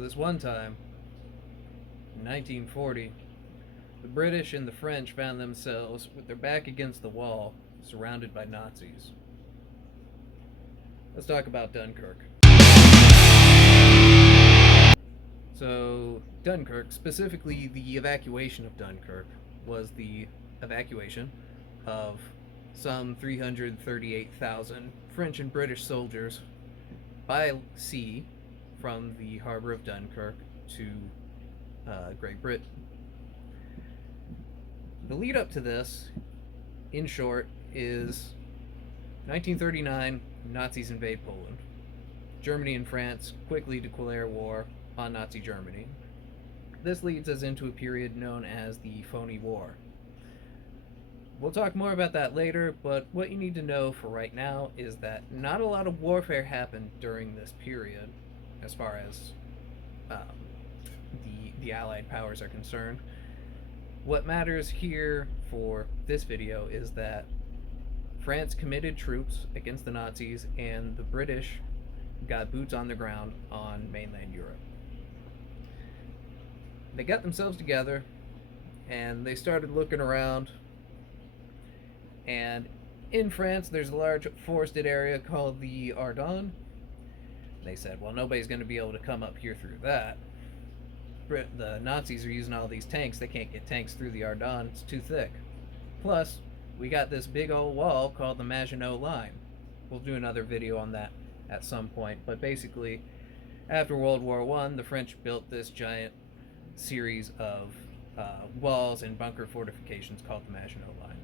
So this one time, in 1940, the British and the French found themselves with their back against the wall, surrounded by Nazis. Let's talk about Dunkirk. So, Dunkirk, specifically the evacuation of Dunkirk, was the evacuation of some 338,000 French and British soldiers by sea from the harbor of Dunkirk to Great Britain. The lead up to this, in short, is 1939, Nazis invade Poland. Germany and France quickly declare war on Nazi Germany. This leads us into a period known as the Phony War. We'll talk more about that later, but what you need to know for right now is that not a lot of warfare happened during this period, as far as the Allied powers are concerned. What matters here for this video is that France committed troops against the Nazis, and the British got boots on the ground on mainland Europe. They got themselves together, and they started looking around. And in France, there's a large forested area called the Ardennes. They said, well, nobody's going to be able to come up here through that. The Nazis are using all these tanks. They can't get tanks through the Ardennes. It's too thick. Plus, we got this big old wall called the Maginot Line. We'll do another video on that at some point. But basically, after World War I, the French built this giant series of walls and bunker fortifications called the Maginot Line.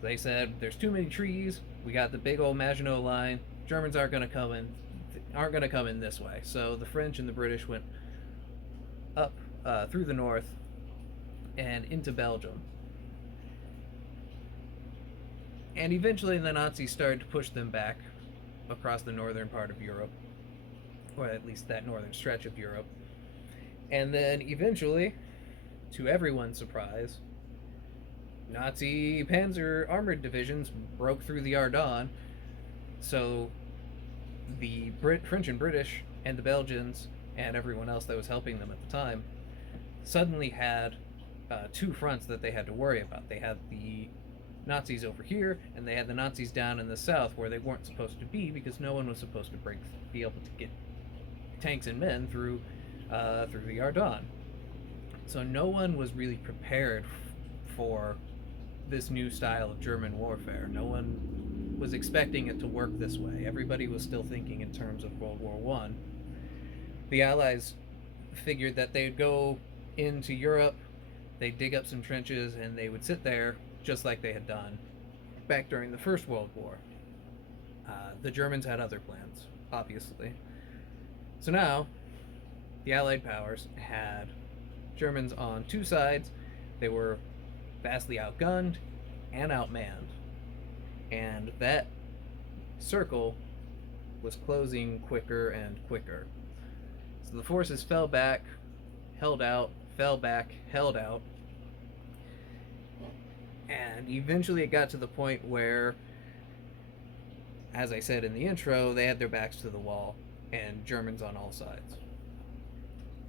They said, there's too many trees. We got the big old Maginot Line. Germans aren't going to come in this way. So the French and the British went up through the north and into Belgium. And eventually the Nazis started to push them back across the northern part of Europe, or at least that northern stretch of Europe. And then eventually, to everyone's surprise, Nazi panzer armored divisions broke through the Ardennes. So the French and British and the Belgians and everyone else that was helping them at the time suddenly had two fronts that they had to worry about. They had the Nazis over here, and they had the Nazis down in the south where they weren't supposed to be, because no one was supposed to be able to get tanks and men through the Ardennes. So no one was really prepared for this new style of German warfare. No one was expecting it to work this way. Everybody was still thinking in terms of World War I. The Allies figured that they'd go into Europe, they'd dig up some trenches, and they would sit there just like they had done back during the First World War. The Germans had other plans, obviously. So now, the Allied powers had Germans on two sides. They were vastly outgunned and outmanned. And that circle was closing quicker and quicker. So the forces fell back, held out, fell back, held out. And eventually it got to the point where, as I said in the intro, they had their backs to the wall and Germans on all sides.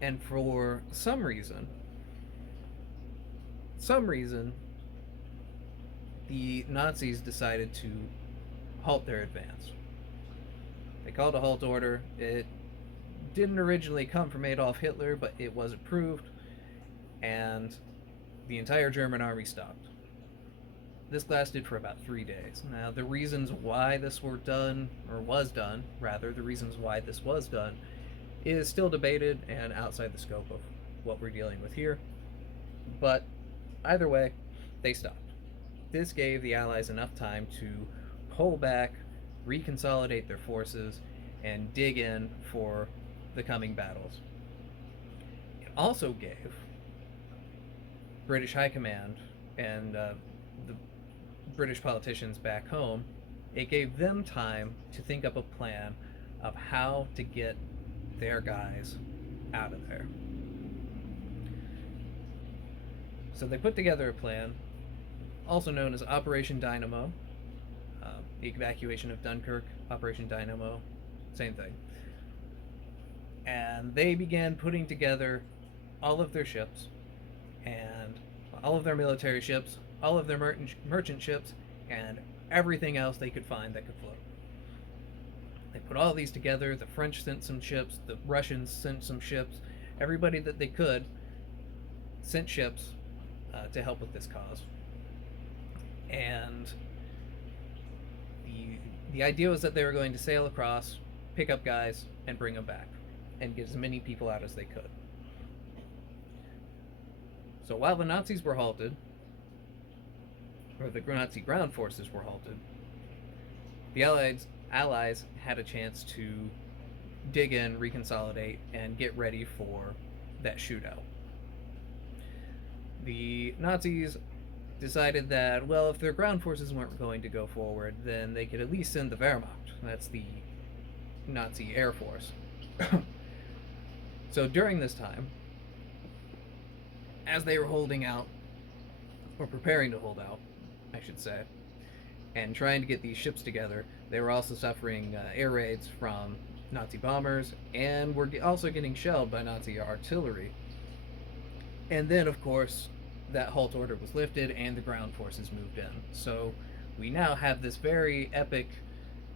And for some reason, the Nazis decided to halt their advance. They called a halt order. It didn't originally come from Adolf Hitler, but it was approved, and the entire German army stopped. This lasted for about 3 days. Now, the reasons why this was done, is still debated and outside the scope of what we're dealing with here. But either way, they stopped. This gave the Allies enough time to pull back, reconsolidate their forces, and dig in for the coming battles. It also gave British High Command and the British politicians back home, it gave them time to think up a plan of how to get their guys out of there. So they put together a plan, also known as Operation Dynamo. The evacuation of Dunkirk, Operation Dynamo, same thing. And they began putting together all of their ships and all of their military ships, all of their merchant ships, and everything else they could find that could float. They put all these together. The French sent some ships, the Russians sent some ships. Everybody that they could sent ships to help with this cause. And the idea was that they were going to sail across, pick up guys, and bring them back, and get as many people out as they could. So while the Nazis were halted, or the Nazi ground forces were halted, the Allies had a chance to dig in, reconsolidate, and get ready for that shootout. The Nazis decided that, well, if their ground forces weren't going to go forward, then they could at least send the Wehrmacht. That's the Nazi Air Force. So during this time, as they were holding out, or preparing to hold out, I should say, and trying to get these ships together, they were also suffering air raids from Nazi bombers, and were also getting shelled by Nazi artillery. And then, of course, that halt order was lifted and the ground forces moved in. So we now have this very epic,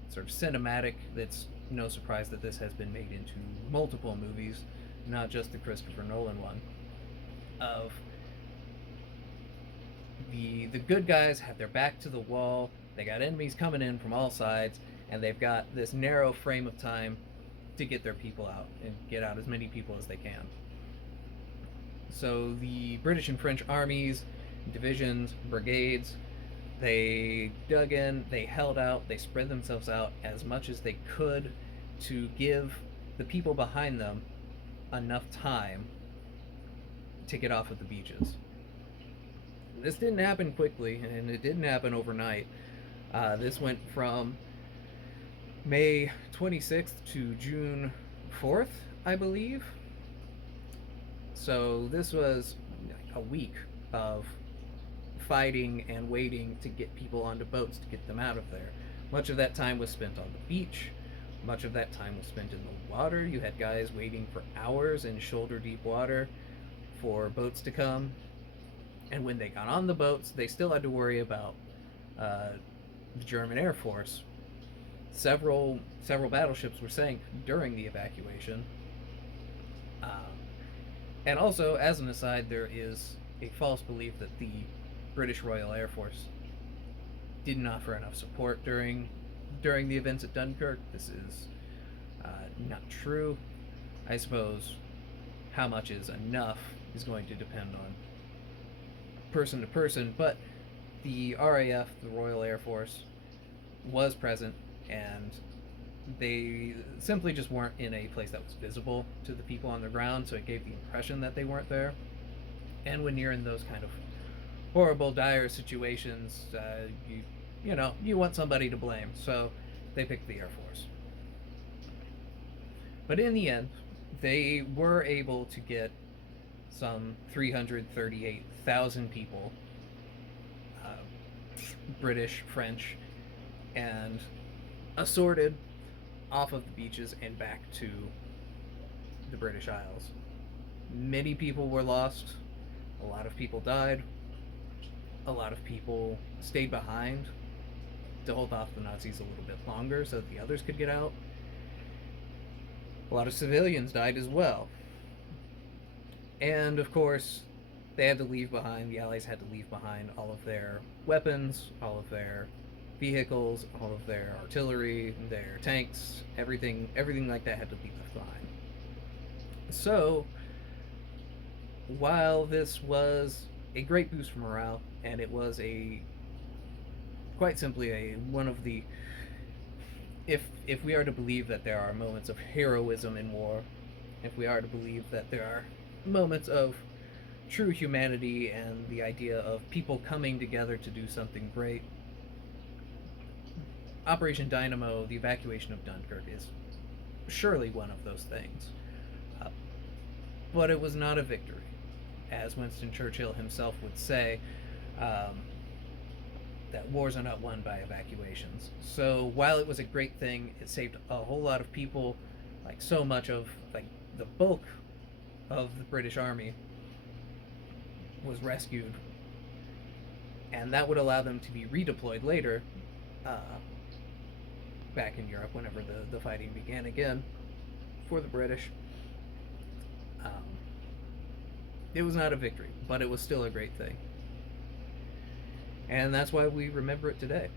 sort of cinematic, that's no surprise that this has been made into multiple movies, not just the Christopher Nolan one, of the good guys have their back to the wall, they got enemies coming in from all sides, and they've got this narrow frame of time to get their people out and get out as many people as they can. So the British and French armies, divisions, brigades, they dug in, they held out, they spread themselves out as much as they could to give the people behind them enough time to get off of the beaches. This didn't happen quickly, and it didn't happen overnight. This went from May 26th to June 4th, I believe. So this was a week of fighting and waiting to get people onto boats to get them out of there. Much of that time was spent on the beach. Much of that time was spent in the water. You had guys waiting for hours in shoulder-deep water for boats to come. And when they got on the boats, they still had to worry about the German Air Force. Several battleships were sank during the evacuation. And also, as an aside, there is a false belief that the British Royal Air Force didn't offer enough support during the events at Dunkirk. This is not true. I suppose how much is enough is going to depend on person to person, but the RAF, the Royal Air Force, was present, and they simply just weren't in a place that was visible to the people on the ground, so it gave the impression that they weren't there. And when you're in those kind of horrible, dire situations, you want somebody to blame, so they picked the Air Force. But in the end, they were able to get some 338,000 people, British, French, and assorted off of the beaches and back to the British Isles. Many people were lost, a lot of people died, a lot of people stayed behind to hold off the Nazis a little bit longer so that the others could get out. A lot of civilians died as well. And of course, they had to leave behind, the Allies had to leave behind all of their weapons, all of their vehicles, all of their artillery, their tanks, everything like that had to be left behind. So, while this was a great boost for morale, and it was quite simply one of the, if we are to believe that there are moments of heroism in war, if we are to believe that there are moments of true humanity and the idea of people coming together to do something great, Operation Dynamo, the evacuation of Dunkirk, is surely one of those things. But it was not a victory. As Winston Churchill himself would say, that wars are not won by evacuations. So while it was a great thing, it saved a whole lot of people, so much of the bulk of the British Army was rescued, and that would allow them to be redeployed later uh, back in Europe whenever the fighting began again for the British. Um, it was not a victory, but it was still a great thing. And that's why we remember it today.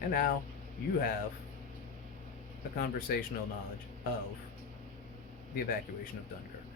And now you have a conversational knowledge of the evacuation of Dunkirk.